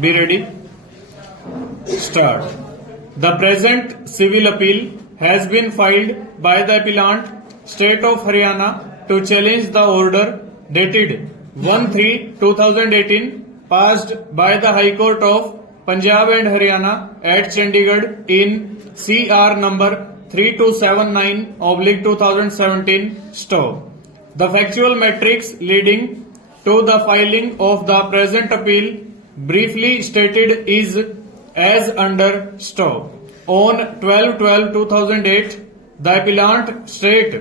Be ready. Start. The present civil appeal has been filed by the appellant, State of Haryana, to challenge the order dated 1/3/2018 passed by the High Court of Punjab and Haryana at Chandigarh in CR number 3279/2017 STO. The factual matrix leading to the filing of the present appeal briefly stated is as under STO. On 12/12/2008, the appellant state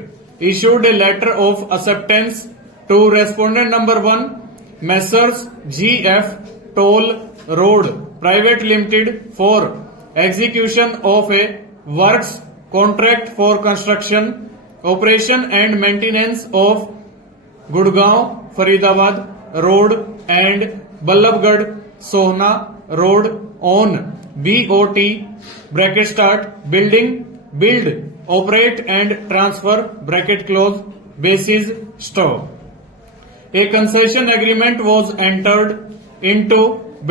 issued a letter of acceptance to respondent number 1, Messrs. GF Toll Road Private Limited for execution of a works contract for construction, operation and maintenance of Gurgaon Faridabad Road and Ballabgarh Sohna Road on BOT bracket start building build operate and transfer bracket close basis STO. A concession agreement was entered into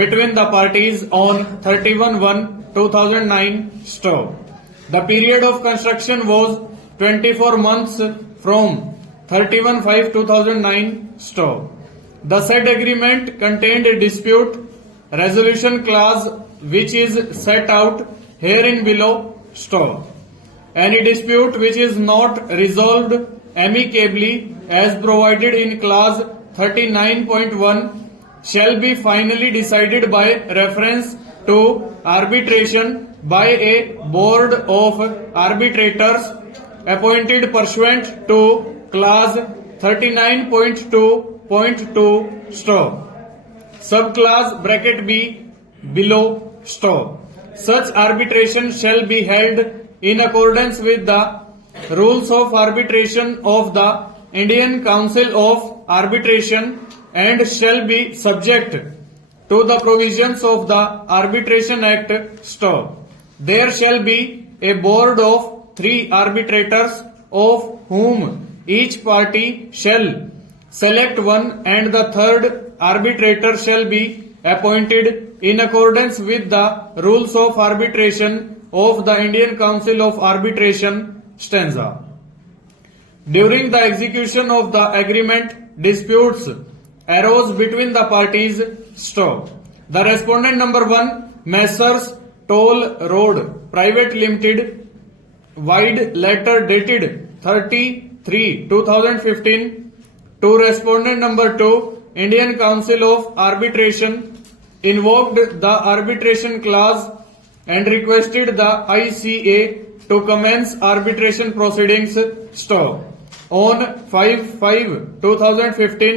between the parties on 31/1/2009 STO. The period of construction was 24 months from 31/5/2009 STO. The said agreement contained a dispute resolution clause which is set out herein below STO. Any dispute which is not resolved amicably as provided in clause 39.1 shall be finally decided by reference to arbitration by a board of arbitrators appointed pursuant to clause 39.2.2 STO. Subclause bracket B below STO. Such arbitration shall be held in accordance with the rules of arbitration of the Indian Council of Arbitration and shall be subject to the provisions of the Arbitration Act STO. There shall be a board of 3 arbitrators of whom each party shall select one and the third arbitrator shall be appointed in accordance with the rules of arbitration of the Indian Council of Arbitration stanza. During the execution of the agreement, disputes arose between the parties STO. The respondent number 1, Messrs. Toll Road Private Limited, wide letter dated 30/3/2015 to respondent number 2, Indian Council of Arbitration, invoked the arbitration clause and requested the ICA to commence arbitration proceedings STO. On 5/5/2015,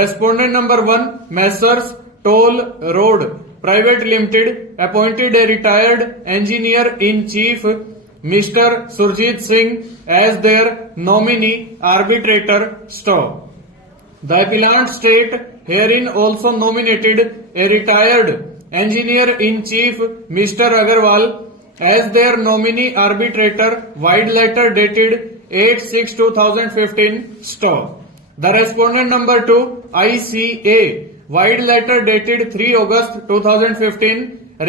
respondent number 1, Messrs. Toll Road Private Limited, appointed a retired engineer-in-chief, Mr. Surjit Singh, as their nominee arbitrator STO. The appellant state herein also nominated a retired engineer-in-chief, Mr. Agarwal, as their nominee arbitrator, wide letter dated 8/6/2015 STO. The respondent number 2, ICA, wide letter dated 3 August 2015,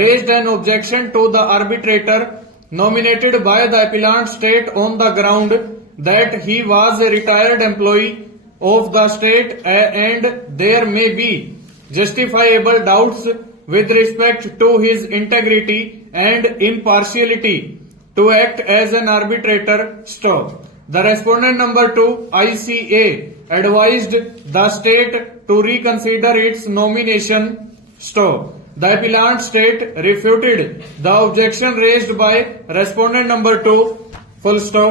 raised an objection to the arbitrator nominated by the appellant state on the ground that he was a retired employee of the state and there may be justifiable doubts with respect to his integrity and impartiality to act as an arbitrator STO. The respondent number 2, ICA, advised the state to reconsider its nomination STO. The appellant state refuted the objection raised by respondent number 2, full stop.